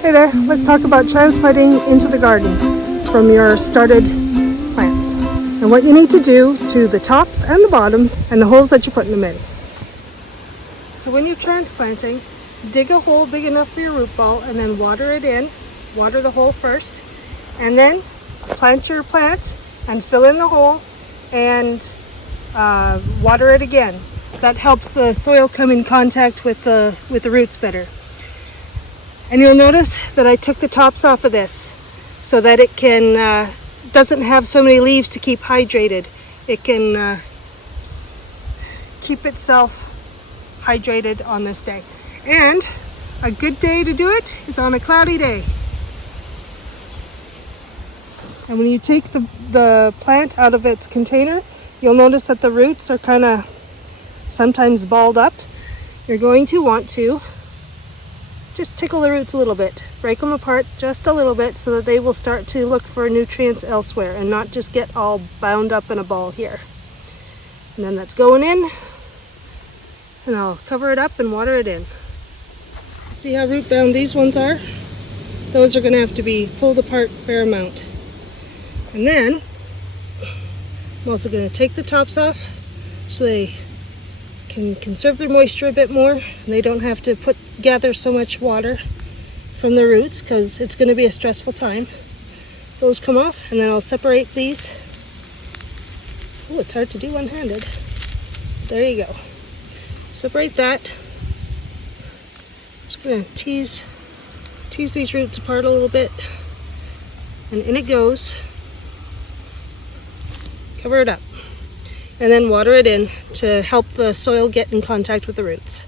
Hey there, let's talk about transplanting into the garden from your started plants and what you need to do to the tops and the bottoms and the holes that you put in the middle. So when you're transplanting, dig a hole big enough for your root ball and then water it in. Water the hole first and then plant your plant and fill in the hole and water it again. That helps the soil come in contact with the roots better. And you'll notice that I took the tops off of this so that it can doesn't have so many leaves to keep hydrated. It can keep itself hydrated on this day. And a good day to do it is on a cloudy day. And when you take the plant out of its container, you'll notice that the roots are kind of sometimes balled up. You're going to want to just tickle the roots a little bit, break them apart just a little bit so that they will start to look for nutrients elsewhere and not just get all bound up in a ball here. And then that's going in, and I'll cover it up and water it in. See how root bound these ones are? Those are going to have to be pulled apart a fair amount. And then I'm also going to take the tops off so they can conserve their moisture a bit more and they don't have to gather so much water from the roots because it's going to be a stressful time. So those come off, and then I'll separate these. Oh, it's hard to do one-handed. There you go. Separate that. Just going to tease these roots apart a little bit, and in it goes. Cover it up. And then water it in to help the soil get in contact with the roots.